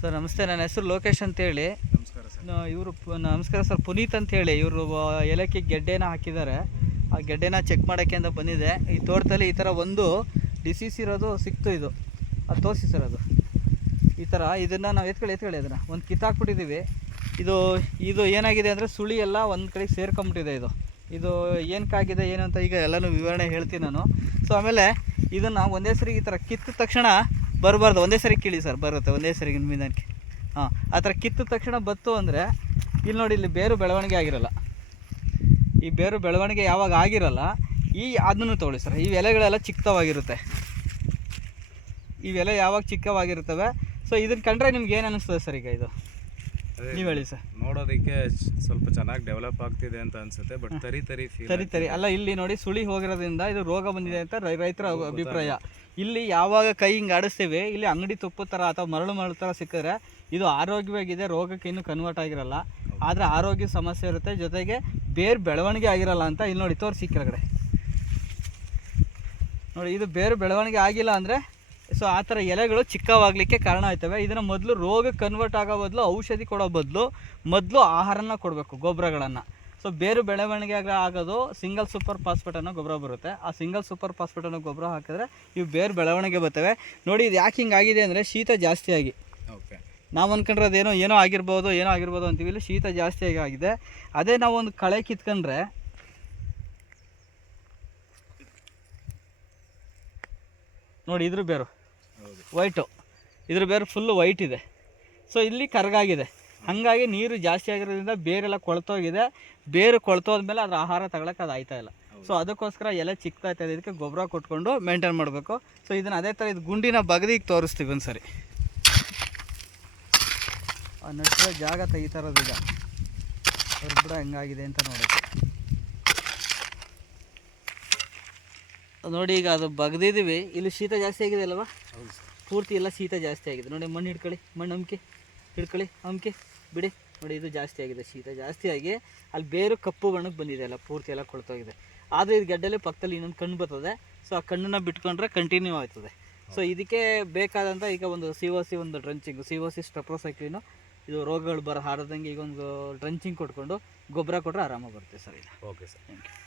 Sir ನಮಸ್ತೆ, ನನ್ನ ಹೆಸರು ಲೋಕೇಶ್ ಅಂತೇಳಿ. ನಮಸ್ಕಾರ ಸರ್. ಇವರು ನಮಸ್ಕಾರ ಸರ್, ಪುನೀತ್ ಅಂತೇಳಿ. ಇವರು ಏಲಕ್ಕಿ ಗೆಡ್ಡೆನ ಹಾಕಿದ್ದಾರೆ. ಆ ಗೆಡ್ಡೆನ ಚೆಕ್ ಮಾಡೋಕ್ಕೆ ಅಂತ ಬಂದಿದೆ. ಈ ತೋಟದಲ್ಲಿ ಈ ಥರ ಒಂದು ಡಿಸೀಸ್ ಇರೋದು ಸಿಕ್ತು. ಇದು ಅದು ತೋರಿಸಿ ಸರ್. ಅದು ಈ ಥರ ಇದನ್ನು ನಾವು ಎತ್ಕೊಳ್ಳಿ ಅದನ್ನು ಒಂದು ಕಿತ್ತಾಕ್ಬಿಟ್ಟಿದ್ದೀವಿ. ಇದು ಏನಾಗಿದೆ ಅಂದರೆ ಸುಳಿ ಎಲ್ಲ ಒಂದು ಕಡೆಗೆ ಸೇರ್ಕೊಂಬಿಟ್ಟಿದೆ. ಇದು ಏನಕ್ಕಾಗಿದೆ ಏನು ಅಂತ ಈಗ ಎಲ್ಲನೂ ವಿವರಣೆ ಹೇಳ್ತೀನಿ ನಾನು. ಸೊ ಆಮೇಲೆ ಇದನ್ನು ಒಂದೇ ಸರಿ ಈ ಥರ ಕಿತ್ತಿದ ತಕ್ಷಣ ಬರಬಾರ್ದು. ಒಂದೇ ಸರಿ ಕೀಳಿ ಸರ್, ಬರುತ್ತೆ ಒಂದೇ ಸರಿ ನಿಧಾನಕ್ಕೆ. ಆ ಥರ ಕಿತ್ತಿದ ತಕ್ಷಣ ಬತ್ತು ಅಂದರೆ ಇಲ್ಲಿ ನೋಡಿ, ಇಲ್ಲಿ ಬೇರು ಬೆಳವಣಿಗೆ ಆಗಿರಲ್ಲ. ಈ ಬೇರು ಬೆಳವಣಿಗೆ ಯಾವಾಗ ಆಗಿರಲ್ಲ ಅದನ್ನು ತೊಗೊಳ್ಳಿ ಸರ್. ಈ ಎಲೆಗಳೆಲ್ಲ ಚಿಕ್ಕವಾಗಿರುತ್ತೆ. ಇವೆಲೆ ಯಾವಾಗ ಚಿಕ್ಕವಾಗಿರ್ತವೆ. ಸೊ ಇದನ್ನು ಕಂಡ್ರೆ ನಿಮ್ಗೆ ಏನು ಅನ್ನಿಸ್ತದೆ ಸರ್? ಈಗ ಇದು ನೀವು ಹೇಳಿ ಸರ್. ನೋಡೋದಕ್ಕೆ ಸ್ವಲ್ಪ ಚೆನ್ನಾಗಿ ಡೆವಲಪ್ ಆಗ್ತಿದೆ ಅಂತ ಅನ್ಸುತ್ತೆ, ಬಟ್ ತರಿ ಅಲ್ಲ, ಇಲ್ಲಿ ನೋಡಿ ಸುಳಿ ಹೋಗಿರೋದ್ರಿಂದ ಇದು ರೋಗ ಬಂದಿದೆ ಅಂತ ರೈತರ ಅಭಿಪ್ರಾಯ. ಇಲ್ಲಿ ಯಾವಾಗ ಕೈ ಹಿಂಗೆ ಆಡಿಸ್ತೀವಿ, ಇಲ್ಲಿ ಅಂಗಡಿ ತುಪ್ಪದ ಥರ ಅಥವಾ ಮರಳು ಥರ ಸಿಕ್ಕಿದ್ರೆ ಇದು ಆರೋಗ್ಯವಾಗಿದೆ, ರೋಗಕ್ಕೆ ಇನ್ನೂ ಕನ್ವರ್ಟ್ ಆಗಿರಲ್ಲ. ಆದರೆ ಆರೋಗ್ಯ ಸಮಸ್ಯೆ ಇರುತ್ತೆ, ಜೊತೆಗೆ ಬೇರು ಬೆಳವಣಿಗೆ ಆಗಿರಲ್ಲ ಅಂತ ಇಲ್ಲಿ ನೋಡಿ ತೋರಿಸಿ ಕೆಳಗಡೆ ನೋಡಿ. ಇದು ಬೇರು ಬೆಳವಣಿಗೆ ಆಗಿಲ್ಲ ಅಂದರೆ ಸೊ ಆ ಥರ ಎಲೆಗಳು ಚಿಕ್ಕವಾಗಲಿಕ್ಕೆ ಕಾರಣ ಆಯ್ತವೆ. ಇದನ್ನು ಮೊದಲು ರೋಗ ಕನ್ವರ್ಟ್ ಆಗೋ ಬದಲು ಔಷಧಿ ಕೊಡೋ ಬದಲು ಮೊದಲು ಆಹಾರನ ಕೊಡಬೇಕು, ಗೊಬ್ಬರಗಳನ್ನು. ಸೊ ಬೇರು ಬೆಳವಣಿಗೆ ಆಗೋದು ಸಿಂಗಲ್ ಸೂಪರ್ ಫಾಸ್ಫೇಟ್ ಅನ್ನೋ ಗೊಬ್ಬರ ಬರುತ್ತೆ. ಆ ಸಿಂಗಲ್ ಸೂಪರ್ ಫಾಸ್ಫೇಟ್ ಅನ್ನೋ ಗೊಬ್ಬರ ಹಾಕಿದ್ರೆ ಇವು ಬೇರು ಬೆಳವಣಿಗೆ ಬರ್ತವೆ. ನೋಡಿ, ಇದು ಯಾಕೆ ಹಿಂಗಾಗಿದೆ ಅಂದರೆ ಶೀತ ಜಾಸ್ತಿಯಾಗಿ. ನಾವು ಅಂದ್ಕೊಂಡ್ರೆ ಅದೇನೋ ಏನೋ ಆಗಿರ್ಬೋದು ಅಂತೀವಿ. ಇಲ್ಲಿ ಶೀತ ಜಾಸ್ತಿಯಾಗಿ ಆಗಿದೆ. ಅದೇ ನಾವು ಒಂದು ಕಳೆ ಕಿತ್ಕೊಂಡ್ರೆ ನೋಡಿ, ಇದ್ರ ಬೇರು ವೈಟು, ಇದ್ರ ಬೇರು ಫುಲ್ಲು ವೈಟ್ ಇದೆ. ಸೊ ಇಲ್ಲಿ ಕರಗಾಗಿದೆ. ಹಾಗಾಗಿ ನೀರು ಜಾಸ್ತಿ ಆಗಿರೋದ್ರಿಂದ ಬೇರೆಲ್ಲ ಕೊಳ್ತೋಗಿದೆ. ಬೇರು ಕೊಳ್ತೋದ್ಮೇಲೆ ಅದ್ರ ಆಹಾರ ತಗೊಳಕ್ಕೆ ಅದು ಆಯ್ತಾ ಇಲ್ಲ. ಸೊ ಅದಕ್ಕೋಸ್ಕರ ಎಲೆ ಚಿಕ್ತಾಯ್ತಾ ಇದೆ. ಇದಕ್ಕೆ ಗೊಬ್ಬರ ಕೊಟ್ಕೊಂಡು ಮೇಂಟೈನ್ ಮಾಡಬೇಕು. ಸೊ ಇದನ್ನು ಅದೇ ಥರ ಇದು ಗುಂಡಿನ ಬಗದಿಗೆ ತೋರಿಸ್ತೀವಿ ಒಂದು ಸರಿ. ಆ ನಟ್ಟಿರೋ ಜಾಗ ತೆಗಿತಾ ಇರೋದು ಈಗ ಅವ್ರ ಕೂಡ ಹೆಂಗಾಗಿದೆ ಅಂತ ನೋಡೋಕ್ಕೆ ನೋಡಿ. ಈಗ ಅದು ಬಗ್ದಿದ್ದೀವಿ. ಇಲ್ಲಿ ಶೀತ ಜಾಸ್ತಿ ಆಗಿದೆ ಅಲ್ವಾ? ಪೂರ್ತಿ ಎಲ್ಲ ಶೀತ ಜಾಸ್ತಿ ಆಗಿದೆ. ನೋಡಿ, ಮಣ್ಣು ಹಿಡ್ಕೊಳ್ಳಿ, ಮಣ್ಣು ಹಂಕಿ ಬಿಡಿ. ನೋಡಿ, ಇದು ಜಾಸ್ತಿ ಆಗಿದೆ, ಶೀತ ಜಾಸ್ತಿ ಆಗಿ ಅಲ್ಲಿ ಬೇರು ಕಪ್ಪು ಬಣ್ಣಕ್ಕೆ ಬಂದಿದೆ. ಎಲ್ಲ ಪೂರ್ತಿ ಎಲ್ಲ ಕೊಳ್ತೋಗಿದೆ. ಆದರೆ ಇದು ಗಡ್ಡೆಯಲ್ಲಿ ಪಕ್ಕದಲ್ಲಿ ಇನ್ನೊಂದು ಕಣ್ಣು ಬರ್ತದೆ. ಸೊ ಆ ಕಣ್ಣನ್ನು ಬಿಟ್ಕೊಂಡ್ರೆ ಕಂಟಿನ್ಯೂ ಆಗ್ತದೆ. ಸೊ ಇದಕ್ಕೆ ಬೇಕಾದಂಥ ಈಗ ಒಂದು COC ಒಂದು ಡ್ರಂಚಿಂಗು, COC ಸ್ಟೆಪ್ರೋಸೈಕ್ಲಿನು, ಇದು ರೋಗಗಳು ಹಾರದಂಗೆ ಈಗ ಒಂದು ಡ್ರಂಚಿಂಗ್ ಕೊಟ್ಕೊಂಡು ಗೊಬ್ಬರ ಕೊಟ್ಟರೆ ಆರಾಮಾಗಿ ಬರುತ್ತೆ ಸರ್. ಇದು ಓಕೆ ಸರ್, ಥ್ಯಾಂಕ್ ಯು.